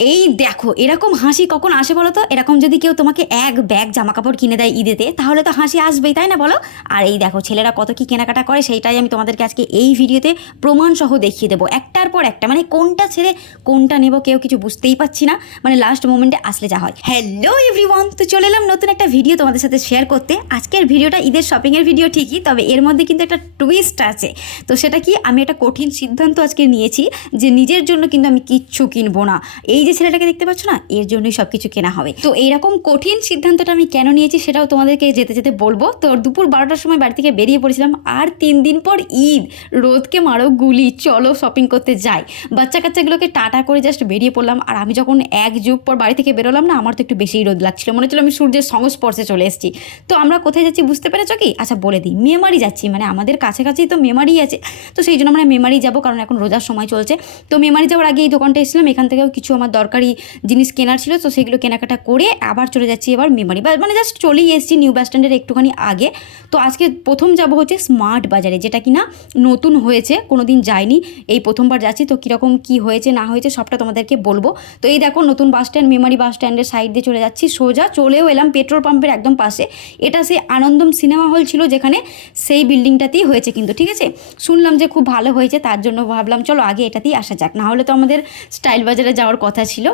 এই দেখো, এরকম হাসি কখন আসে বলো তো? এরকম যদি কেউ তোমাকে এক ব্যাগ জামা কাপড় কিনে দেয় ঈদেতে, তাহলে তো হাসি আসবেই, তাই না বলো? আর এই দেখো, ছেলেরা কত কি কেনাকাটা করে, সেইটাই আমি তোমাদেরকে আজকে এই ভিডিওতে প্রমাণ সহ দেখিয়ে দেবো। একটার পর একটা মানে কোনটা ছেড়ে কোনটা নেব কেউ কিছু বুঝতেই পারছি না মানে লাস্ট মোমেন্টে আসলে যা হয়। হ্যালো এভরিওয়ান তো চলে এলাম নতুন একটা ভিডিও তোমাদের সাথে শেয়ার করতে। আজকের ভিডিওটা ঈদের শপিংয়ের ভিডিও ঠিকই, তবে এর মধ্যে কিন্তু একটা টুইস্ট আছে। তো সেটা কি? আমি একটা কঠিন সিদ্ধান্ত আজকে নিয়েছি যে নিজের জন্য কিন্তু আমি কিচ্ছু কিনবো না। এই যে ছেলেটাকে দেখতে পাচ্ছ না, এর জন্যই সব কিছু কেনা হবে। তো এইরকম কঠিন সিদ্ধান্তটা আমি কেন নিয়েছি সেটাও তোমাদেরকে যেতে যেতে বলব। তো দুপুর বারোটার সময় বাড়ি থেকে বেরিয়ে পড়েছিলাম, আর তিন দিন পর ঈদ, রোদকে মারো গুলি, চলো শপিং করতে যাই। বাচ্চা কাচ্চাগুলোকে টাটা করে জাস্ট বেরিয়ে পড়লাম, আর আমি যখন এক যুগ পর বাড়ি থেকে বেরোলাম না, আমার তো একটু বেশিই রোদ লাগছিল। মনে হচ্ছিল আমি সূর্যের সংস্পর্শে চলে এসেছি। তো আমরা কোথায় যাচ্ছি বুঝতে পেরেছ কি? আচ্ছা বলে দিই, মেমারি যাচ্ছি। মানে আমাদের কাছাকাছি তো মেমারি আছে। তো সেই জন্য আমরা মেমারি যাব, কারণ এখন রোজার সময় চলছে। তো মেমারি যাওয়ার আগে এই দোকানটা এসেছিলাম, এখান থেকেও কিছু আমার দরকারি জিনিস কেনার ছিল, তো সেগুলো কেনাকাটা করে আবার চলে যাচ্ছি এবার মেমারি বা মানে জাস্ট চলেই এসেছি নিউ বাস স্ট্যান্ডের একটুখানি আগে। তো আজকে প্রথম যাব হচ্ছে স্মার্ট বাজারে, যেটা কিনা নতুন হয়েছে কোনো দিন যাইনি, এই প্রথমবার যাচ্ছি, তো কীরকম কি হয়েছে, না হয়েছে সবটা তোমাদেরকে বলব। তো এই দেখো নতুন বাস স্ট্যান্ড মেমারি বাস স্ট্যান্ডের সাইড দিয়ে চলে যাচ্ছি, সোজা চলেও এলাম পেট্রোল পাম্পের একদম পাশে। এটা সেই আনন্দম সিনেমা হল ছিল, যেখানে সেই বিল্ডিংটাতেই হয়েছে কিন্তু, ঠিক আছে? শুনলাম যে খুব ভালো হয়েছে, তার জন্য ভাবলাম চলো আগে এটাতেই আসা যাক। না হলে তো আমাদের স্টাইল বাজারে যাওয়ার কথা ছিল।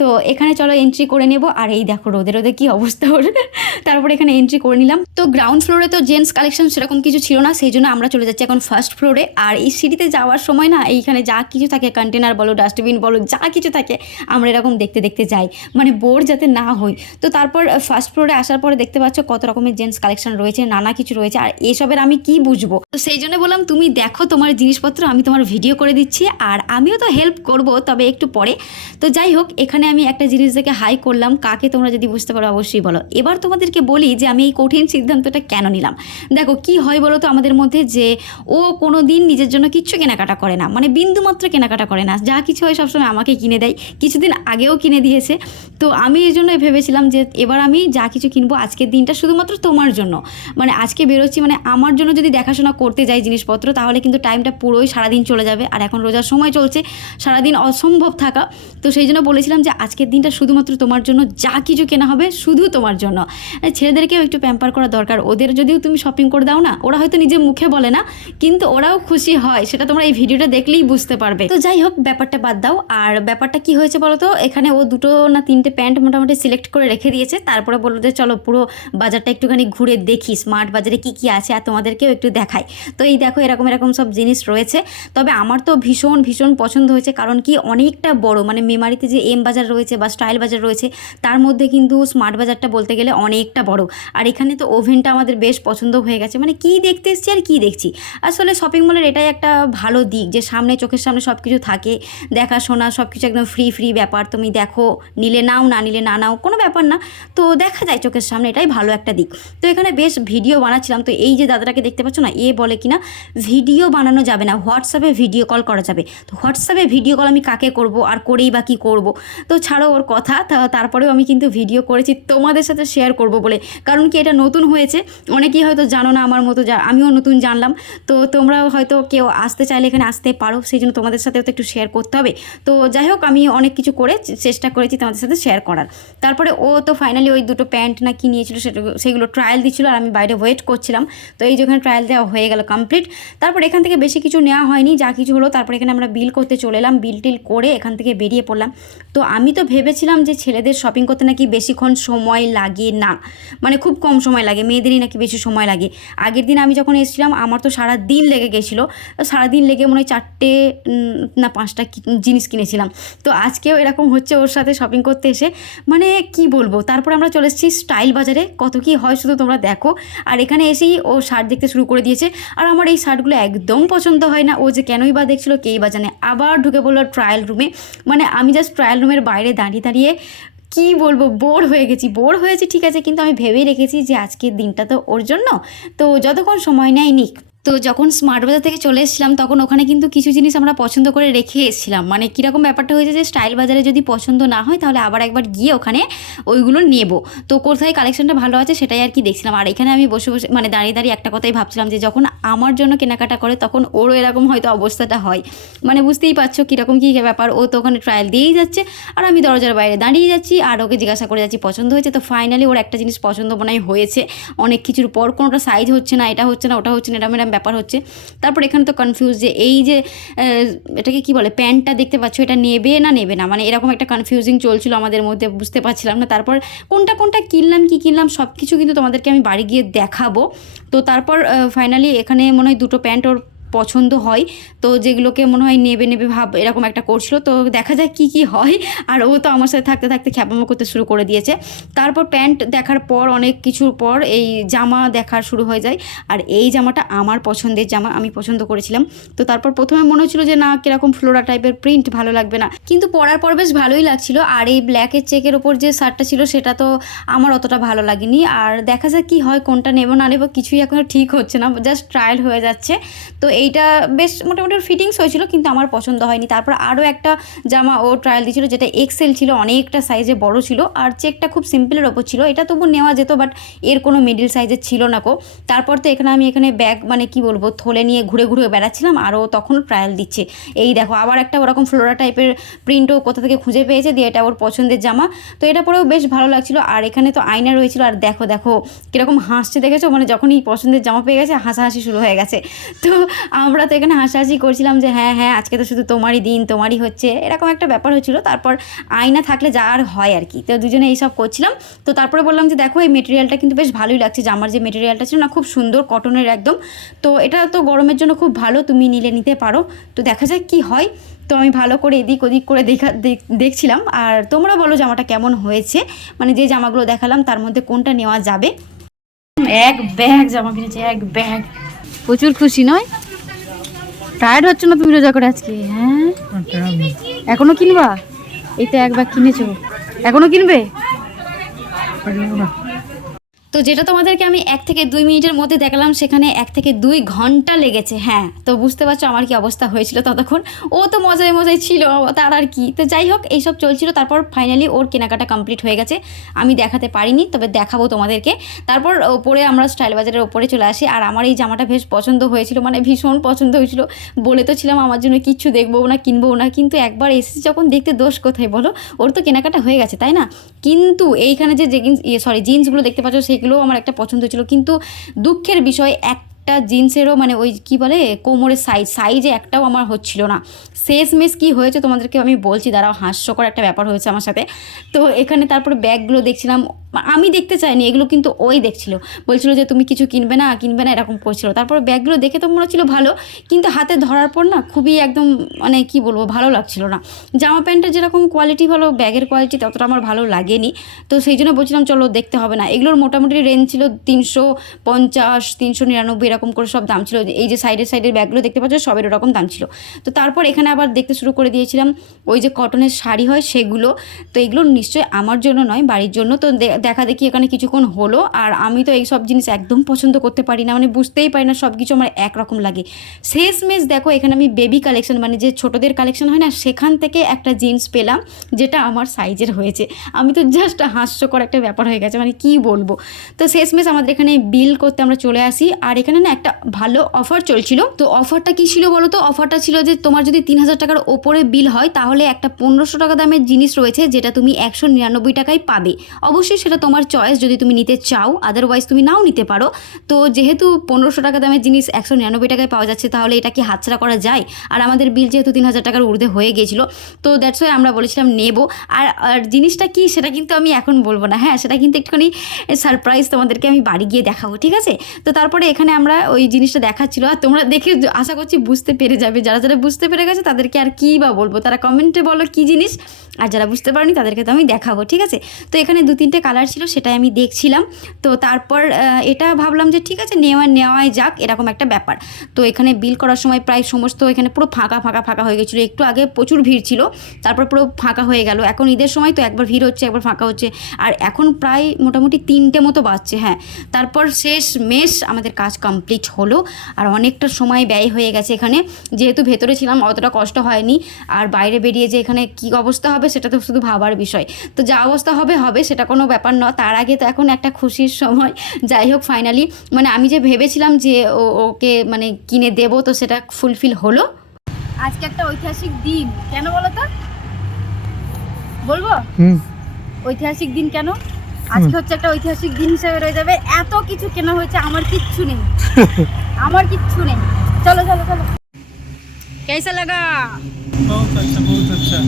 তো এখানে চলো এন্ট্রি করে নেব। আর এই দেখো রোদে রোদে কী অবস্থা ওর। তারপর এখানে এন্ট্রি করে নিলাম। তো গ্রাউন্ড ফ্লোরে তো জেন্টস কালেকশন সেরকম কিছু ছিল না, সেই জন্য আমরা চলে যাচ্ছি এখন ফার্স্ট ফ্লোরে আর এই সিঁড়িতে যাওয়ার সময় না, এইখানে যা কিছু থাকে কন্টেনার বলো ডাস্টবিন বলো, যা কিছু থাকে, আমরা এরকম দেখতে দেখতে যাই। মানে বোর যাতে না হই তো তারপর ফার্স্ট ফ্লোরে আসার পরে দেখতে পাচ্ছ কত রকমের জেন্টস কালেকশন রয়েছে, নানা কিছু রয়েছে। আর এসবের আমি কি বুঝব? তো সেই জন্য বললাম, তুমি দেখো তোমার জিনিসপত্র, আমি তোমার ভিডিও করে দিচ্ছি। আর আমিও তো হেল্প করব, তবে একটু পরে। তো যাই হোক, এখানে আমি একটা জিনিস দেখে হাই করলাম, কাকে তোমরা যদি বুঝতে পারো অবশ্যই বলো। এবার তোমাদেরকে বলি যে আমি এই কঠিন সিদ্ধান্তটা কেন নিলাম? দেখো, কি হয় বলো তো আমাদের মধ্যে যে ও কোনো দিন নিজের জন্য কিচ্ছু কেনাকাটা করে না মানে বিন্দুমাত্র কেনাকাটা করে না। যা কিছু হয় সবসময় আমাকে কিনে দেয়, কিছুদিন আগেও কিনে দিয়েছে। তো আমি এই জন্য ভেবেছিলাম যে এবার আমি যা কিছু কিনবো আজকের দিনটা শুধুমাত্র তোমার জন্য। মানে আজকে বেরোচ্ছি মানে আমার জন্য যদি দেখাশোনা করতে যাই জিনিসপত্র, তাহলে কিন্তু টাইমটা পুরোই সারাদিন চলে যাবে। আর এখন রোজার সময় চলছে, সারাদিন অসম্ভব থাকা। তো সেই জন্য বলেছিলাম যে আজকের দিনটা শুধুমাত্র তোমার জন্য, যা কিছু কেনা হবে শুধু তোমার জন্য। ছেলেদেরকেও একটু প্যাম্পার করা দরকার। ওদের যদিও তুমি শপিং করে দাও না, ওরা হয়তো নিজে মুখে বলে না, কিন্তু ওরাও খুশি হয়, সেটা তোমরা এই ভিডিওটা দেখলেই বুঝতে পারবে। তো যাই হোক, ব্যাপারটা বাদ দাও। আর ব্যাপারটা কি হয়েছে বলো তো এখানে ও দুটো না তিনটে প্যান্ট মোটামুটি সিলেক্ট করে রেখে দিয়েছে। তারপরে বলল যে, চলো পুরো বাজারটা একটুখানি ঘুরে দেখি স্মার্ট বাজারে কি কি আছে, আর তোমাদেরকেও একটু দেখাই। তো এই দেখো, এরকম এরকম সব জিনিস রয়েছে। তবে আমার তো ভীষণ ভীষণ পছন্দ হয়েছে, কারণ কি অনেকটা বড় মানে মেমারিতে যে এম বাজার রয়েছে বা স্টাইল বাজার রয়েছে, তার মধ্যে কিন্তু স্মার্ট বাজারটা বলতে গেলে অনেকটা বড়। আর এখানে তো ওভেনটা আমাদের বেশ পছন্দ হয়ে গেছে। মানে কি দেখতে এসছি আর কি দেখছি? আসলে শপিং মলের এটাই একটা ভালো দিক যে সামনে, চোখের সামনে সব কিছু থাকে, দেখাশোনা সব কিছু একদম ফ্রি ফ্রি ব্যাপার। তুমি দেখো, নিলে নাও, না নিলে না নাও, কোনো ব্যাপার না। তো দেখা যায় চোখের সামনে, এটাই ভালো একটা দিক। তো এখানে বেশ ভিডিও বানাচ্ছিলাম। তো এই যে দাদাটাকে দেখতে পাচ্ছ না, এ বলে কিনা ভিডিও বানানো যাবে না হোয়াটসঅ্যাপে ভিডিও কল করা যাবে। তো হোয়াটসঅ্যাপে ভিডিও কল আমি কাকে করব, আর করেই বা কী করব? তো ছাড়ো ওর কথা, তা- তারপরেও আমি কিন্তু ভিডিও করেছি, তোমাদের সাথে শেয়ার করব বলে। কারণ কি এটা নতুন হয়েছে, অনেকেই হয়তো জানো না আমার মতো যা আমিও নতুন জানলাম। তো তোমরাও হয়তো কেউ আসতে চাইলে এখানে আসতে পারো, সেই জন্য তোমাদের সাথেও তো একটু শেয়ার করতে হবে। তো যাই হোক, আমি অনেক কিছু করে চেষ্টা করেছি তোমাদের সাথে শেয়ার করার। তারপরে ও তো ফাইনালি ওই দুটো প্যান্ট না কি নিয়েছিল, সেটা সেগুলো ট্রায়াল দিচ্ছিল আর আমি বাইরে ওয়েট করছিলাম। তো এই যেখানে ট্রায়াল দেওয়া হয়ে গেল কমপ্লিট তারপর এখান থেকে বেশি কিছু নেওয়া হয়নি, যা কিছু হলো, তারপর এখানে আমরা বিল করতে চলে এলাম। বিল টিল করে এখান থেকে বেরিয়ে পড়লাম। তো আমি তো ভেবেছিলাম যে ছেলেদের শপিং করতে নাকি বেশিক্ষণ সময় লাগে না। মানে খুব কম সময় লাগে, মেয়েদেরই নাকি বেশি সময় লাগে। আগের দিন আমি যখন এসেছিলাম, আমার তো সারা দিন লেগে গেছিল। সারা দিন লেগে মনে হয় চারটে না, পাঁচটা জিনিস কিনেছিলাম। তো আজকেও এরকম হচ্ছে ওর সাথে শপিং করতে এসে। মানে কি বলব, তারপর আমরা চলে এসেছি স্টাইল বাজারে। কত কি হয় শুধু তোমরা দেখো। আর এখানে এসেই ও শার্ট দেখতে শুরু করে দিয়েছে। আর আমার এই শার্টগুলো একদম পছন্দ হয় না। ও যে কেনই বা দেখছিলো, কেই বা জানে। আবার ঢুকে পড়ল ট্রায়াল রুমে মানে আমি জাস্ট ট্রায়াল রুমের বাইরে দাঁড়িয়ে দাঁড়িয়ে কি বলব, বোর হয়ে গেছি, বোর হয়েছি ঠিক আছে, কিন্তু আমি ভেবেই রেখেছি যে আজকের দিনটা তো ওর জন্য। তো যতক্ষণ সময় নেয় নিক তো যখন স্মার্ট বাজার থেকে চলে এসেছিলাম, তখন ওখানে কিন্তু কিছু জিনিস আমরা পছন্দ করে রেখে এসেছিলাম। মানে কীরকম ব্যাপারটা হয়েছে যে স্টাইল বাজারে যদি পছন্দ না হয়, তাহলে আবার একবার গিয়ে ওখানে ওইগুলো নেব। তো কোথায় কালেকশনটা ভালো আছে, সেটাই আর কি দেখছিলাম। আর এখানে আমি বসে বসে মানে দাঁড়িয়ে দাঁড়িয়ে একটা কথাই ভাবছিলাম যে, যখন আমার জন্য কেনাকাটা করে, তখন ওরও এরকম হয়তো অবস্থাটা হয়। মানে বুঝতেই পারছ কীরকম কী ব্যাপার, ও তো ওখানে ট্রায়াল দিয়েই যাচ্ছে, আর আমি দরজার বাইরে দাঁড়িয়ে যাচ্ছি, আর ওকে জিজ্ঞাসা করে যাচ্ছি, পছন্দ হয়েছে? তো ফাইনালি ওর একটা জিনিস পছন্দ মনে হয় হয়েছে। অনেক কিছুর পর কোনোটা সাইজ হচ্ছে না, এটা হচ্ছে না, ওটা হচ্ছে না এরম এরম ব্যাপার হচ্ছে। তারপর এখানে তো কনফিউজ যে এই যে এটাকে কি বলে, প্যান্টটা দেখতে পাচ্ছ, এটা নেবে না নেবে না? মানে এরকম একটা কনফিউজিং চলছিল আমাদের মধ্যে, বুঝতে পারছিলাম না। তারপর কোনটা কোনটা কিনলাম, কি কিনলাম সব কিছু কিন্তু তোমাদেরকে আমি বাড়ি গিয়ে দেখাবো। তো তারপর ফাইনালি এখানে মনে হয় দুটো প্যান্ট ওর পছন্দ হয়। তো যেগুলোকে মনে হয় নেবে নেবে ভাব এরকম একটা করছিল তো দেখা যাক কি কি হয়। আর ও তো আমার সাথে থাকতে থাকতে খ্যাপামো করতে শুরু করে দিয়েছে। তারপর প্যান্ট দেখার পর, অনেক কিছুর পর এই জামা দেখার শুরু হয়ে যায়। আর এই জামাটা আমার পছন্দের জামা, আমি পছন্দ করেছিলাম। তো তারপর প্রথমে মনে হচ্ছিল যে, না, কীরকম ফ্লোরা টাইপের প্রিন্ট ভালো লাগবে না। কিন্তু পরার পর বেশ ভালোই লাগছিল। আর এই ব্ল্যাকের চেকের ওপর যে শার্টটা ছিল, সেটা তো আমার অতটা ভালো লাগেনি। আর দেখা যাক কি হয়, কোনটা নেব, না নেব, কিছুই এখনও ঠিক হচ্ছে না। জাস্ট ট্রায়াল হয়ে যাচ্ছে। তো এইটা বেশ মোটামুটি ফিটিংস হয়েছিল, কিন্তু আমার পছন্দ হয়নি। তারপর আরও একটা জামা ও ট্রায়াল দিয়েছিল, যেটা এক্সেল ছিল, অনেকটা সাইজে বড় ছিল, আর চেকটা খুব সিম্পলের ওপর ছিল। এটা তবু নেওয়া যেত বাট এর কোনো মিডিল সাইজের ছিল না কো তারপর তো এখানে আমি এখানে ব্যাগ মানে কি বলব, থলে নিয়ে ঘুরে ঘুরে বেড়াচ্ছিলাম আরও তখন ট্রায়াল দিচ্ছে। এই দেখো, আবার একটা ওরকম ফ্লোরা টাইপের প্রিন্টও কোথা থেকে খুঁজে পেয়েছে, দিয়ে এটা ওর পছন্দের জামা। তো এটা পরেও বেশ ভালো লাগছিল, আর এখানে তো আয়না রয়েছিল, আর দেখো দেখো, কীরকম হাসছে, দেখেছ? মানে যখনই পছন্দের জামা পেয়ে গেছে, হাসাহাসি শুরু হয়ে গেছে। তো আমরা তো এখানে হাসাহাসি করছিলাম যে হ্যাঁ হ্যাঁ আজকে তো শুধু তোমারই দিন, তোমারই হচ্ছে। এরকম একটা ব্যাপার হচ্ছিল। তারপর আয়না থাকলে যা আর হয় আর কি। তো দুজনে এইসব করছিলাম। তো তারপরে বললাম যে দেখো, এই মেটেরিয়ালটা কিন্তু বেশ ভালোই লাগছে। জামার যে মেটেরিয়ালটা ছিল না, খুব সুন্দর কটনের একদম। তো এটা তো গরমের জন্য খুব ভালো, তুমি নিলে, নিতে পারো। তো দেখা যাক কি হয়। তো আমি ভালো করে এদিক ওদিক করে দেখা, দেখ- দেখছিলাম। আর তোমরা বলো জামাটা কেমন হয়েছে? মানে যে জামাগুলো দেখালাম, তার মধ্যে কোনটা নেওয়া যাবে? এক ব্যাগ, জামা কিনেছে, এক ব্যাগ। প্রচুর খুশি নয়? টায়ার্ড হচ্ছে না তুমি রোজা করে আজকে? হ্যাঁ? এখনও কিনবা? এই তো একবার কিনেছো। এখনও কিনবে? তো যেটা তোমাদেরকে আমি এক থেকে দুই মিনিটের মধ্যে দেখালাম, সেখানে এক থেকে দুই ঘণ্টা লেগেছে। হ্যাঁ তো বুঝতে পারছ আমার কি অবস্থা হয়েছিল ততক্ষণ? ও তো মজায় মজায় ছিল, তার আর কি। তো যাই হোক, এইসব চলছিল, তারপর ফাইনালি ওর কেনাকাটা কমপ্লিট হয়ে গেছে। আমি দেখাতে পারিনি, তবে দেখাবো তোমাদেরকে। তারপর ওপরে আমরা স্টাইল বাজারের ওপরে চলে আসি, আর আমার এই জামাটা বেশ পছন্দ হয়েছিল মানে ভীষণ পছন্দ হয়েছিল। বলে তো ছিলাম, আমার জন্য কিচ্ছু দেখব না, কিনবো না। কিন্তু একবার এসেছি যখন, দেখতে দোষ কোথায় বলো? ওর তো কেনাকাটা হয়ে গেছে, তাই না? কিন্তু এইখানে যে জেগিন্স ইয়ে সরি জিন্সগুলো দেখতে পাচ্ছ সেগুলোও আমার একটা পছন্দ ছিল। কিন্তু দুঃখের বিষয় একটা জিন্সেরও মানে ওই কি বলে, কোমরের সাইজ সাইজে একটাও আমার হচ্ছিল না। শেষ মেশ কী হয়েছে তোমাদেরকে আমি বলছি, দাঁড়াও, হাস্যকর একটা ব্যাপার হয়েছে আমার সাথে। তো এখানে তারপরে ব্যাগগুলো দেখছিলাম, আমি দেখতে চাইনি, এগুলো কিন্তু ওই দেখছিল। বলছিল যে, তুমি কিছু কিনবে না? কিনবে না, এরকম করছিল। তারপর ব্যাগগুলো দেখে তো মনে হচ্ছিল ভালো, কিন্তু হাতে ধরার পর না খুবই একদম মানে কি বলব, ভালো লাগছিল না। জামা প্যান্টের যেরকম কোয়ালিটি ভালো, ব্যাগের কোয়ালিটি ততটা আমার ভালো লাগেনি। তো সেই জন্য বলছিলাম, চলো দেখতে হবে না। এগুলোর মোটামুটি রেঞ্জ ছিল তিনশো পঞ্চাশ, তিনশো নিরানব্বই এরকম করে সব দাম ছিল। এই যে সাইডের সাইডের ব্যাগগুলো দেখতে পাচ্ছ, সবের ওরকম দাম ছিল। তো তারপর এখানে আবার দেখতে শুরু করে দিয়েছিলাম, ওই যে কটনের শাড়ি হয় সেগুলো। তো এগুলো নিশ্চয়ই আমার জন্য নয়, বাড়ির জন্য। তো দেখা দেখি এখানে কিছুক্ষণ হলো, আর আমি তো এই সব জিনিস একদম পছন্দ করতে পারি না মানে বুঝতেই পারি না সব কিছু আমার একরকম লাগে। শেষ মেশ দেখো, এখানে আমি বেবি কালেকশন মানে যে ছোটদের কালেকশন হয় না, সেখান থেকে একটা জিন্স পেলাম, যেটা আমার সাইজের হয়েছে। আমি তো জাস্ট হাস্যকর একটা ব্যাপার হয়ে গেছে মানে কি বলব? তো শেষ মেশ আমাদের এখানে বিল করতে আমরা চলে আসি, আর এখানে না একটা ভালো অফার চলছিল। তো অফারটা কি ছিল বলো তো অফারটা ছিল যে তোমার যদি তিন হাজার টাকার ওপরে বিল হয়, তাহলে একটা পনেরোশো টাকা দামের জিনিস রয়েছে যেটা তুমি একশো নিরানব্বই টাকায় পাবে। অবশ্যই সেটা তোমার চয়েস যদি তুমি নিতে চাও আদারওয়াইজ তুমি নাও নিতে পারো। তো যেহেতু পনেরোশো টাকা দামের জিনিস একশো নিরানব্বই টাকায় পাওয়া যাচ্ছে, তাহলে এটা কি হাতছাড়া করা যায়? আর আমাদের বিল যেহেতু তিন হাজার টাকার ঊর্ধ্বে হয়ে গেছিল তো দ্যাটস ওয়াই আমরা বলেছিলাম নেব। আর আর জিনিসটা কি সেটা কিন্তু আমি এখন বলব না। হ্যাঁ সেটা কিন্তু একটুখানি সারপ্রাইজ তোমাদেরকে আমি বাড়ি গিয়ে দেখাবো, ঠিক আছে? তো তারপরে এখানে আমরা ওই জিনিসটা দেখাচ্ছিল। আর তোমরা দেখে আশা করছি বুঝতে পেরে যাবে। যারা যারা বুঝতে পেরে গেছে, তাদেরকে আর কী বা বলব? তারা কমেন্টে বলো কী জিনিস? আর যারা বুঝতে পারেনি, তাদেরকে তো আমি দেখাবো, ঠিক আছে? তো এখানে দু তিনটে কালার ছিল, সেটাই আমি দেখছিলাম। তো তারপর এটা ভাবলাম যে ঠিক আছে, নেওয়া, নেওয়াই যাক, এরকম একটা ব্যাপার। তো এখানে বিল করার সময় প্রায় সমস্ত এখানে পুরো ফাঁকা ফাঁকা ফাঁকা হয়ে গেছিল। একটু আগে প্রচুর ভিড় ছিল, তারপর পুরো ফাঁকা হয়ে গেল। এখন ঈদের সময় তো একবার ভিড় হচ্ছে, একবার ফাঁকা হচ্ছে। আর এখন প্রায় মোটামুটি তিনটে মতো বাজছে হ্যাঁ। তারপর শেষ মেশ, আমাদের কাজ কমপ্লিট হলো। আর অনেকটা সময় ব্যয় হয়ে গেছে এখানে। যেহেতু ভেতরে ছিলাম, অতটা কষ্ট হয়নি। আর বাইরে বেরিয়ে যে এখানে কী অবস্থা হবে হবে সেটা তো শুধু ভাবার বিষয়। তো যা অবস্থা হবে হবে সেটা কোনো ব্যাপার নয়। তার আগে তো এখন একটা খুশির সময়। যাই হোক ফাইনালি মানে আমি যে ভেবেছিলাম যে ওকে মানে কিনে দেব তো সেটা ফুলফিল হলো। আজকে একটা ঐতিহাসিক দিন। কেন বলো তো? বলব? ঐতিহাসিক দিন কেন? আজকে হচ্ছে একটা ঐতিহাসিক দিন হিসেবে রয়ে যাবে। এত কিছু কেনা হয়েছে আমার কিচ্ছু নেই। আমার কিচ্ছু নেই। চলো চলো চলো। কেসা লাগা? বহুত আচ্ছা বহুত আচ্ছা।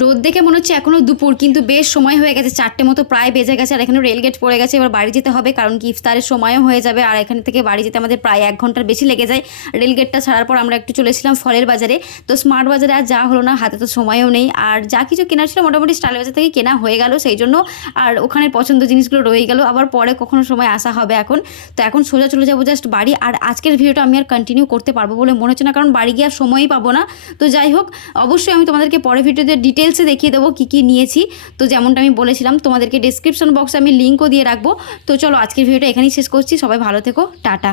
রোদ দেখে মনে হচ্ছে এখনও দুপুর, কিন্তু বেশ সময় হয়ে গেছে, চারটে মতো প্রায় বেজে গেছে, আর এখানে রেলগেট পড়ে গেছে, এবার বাড়ি যেতে হবে, কারণ কি ইফতারের সময়ও হয়ে যাবে, আর এখান থেকে বাড়ি যেতে আমাদের প্রায় এক ঘণ্টার বেশি লেগে যায়। রেলগেটটা ছাড়ার পর আমরা একটু চলেছিলাম ফলের বাজারে। তো স্মার্ট বাজারে আর যা হলো না, হাতে তো সময়ও নেই, আর যা কিছু কেনার ছিল মোটামুটি স্টাইল বাজার থেকে কেনা হয়ে গেল সেই জন্য, আর ওখানের পছন্দ জিনিসগুলো রয়ে গেল, আবার পরে কখনো সময় আসা হবে এখন। তো এখন সোজা চলে যাব জাস্ট বাড়ি, আর আজকের ভিডিওটা আমি আর কন্টিনিউ করতে পারব বলে মনে হচ্ছে না, কারণ বাড়ি গিয়ে আর সময়ই পাবো না। তো যাই হোক, অবশ্যই আমি তোমাদেরকে পরে ভিডিওতে ডিটেলসে দেখিয়ে দেবো কী কী নিয়েছি। তো যেমনটা আমি বলেছিলাম, তোমাদেরকে ডিসক্রিপশন বক্সে আমি লিঙ্কও দিয়ে রাখব। তো চলো আজকের ভিডিওটা এখানেই শেষ করছি। সবাই ভালো থেকো। টাটা।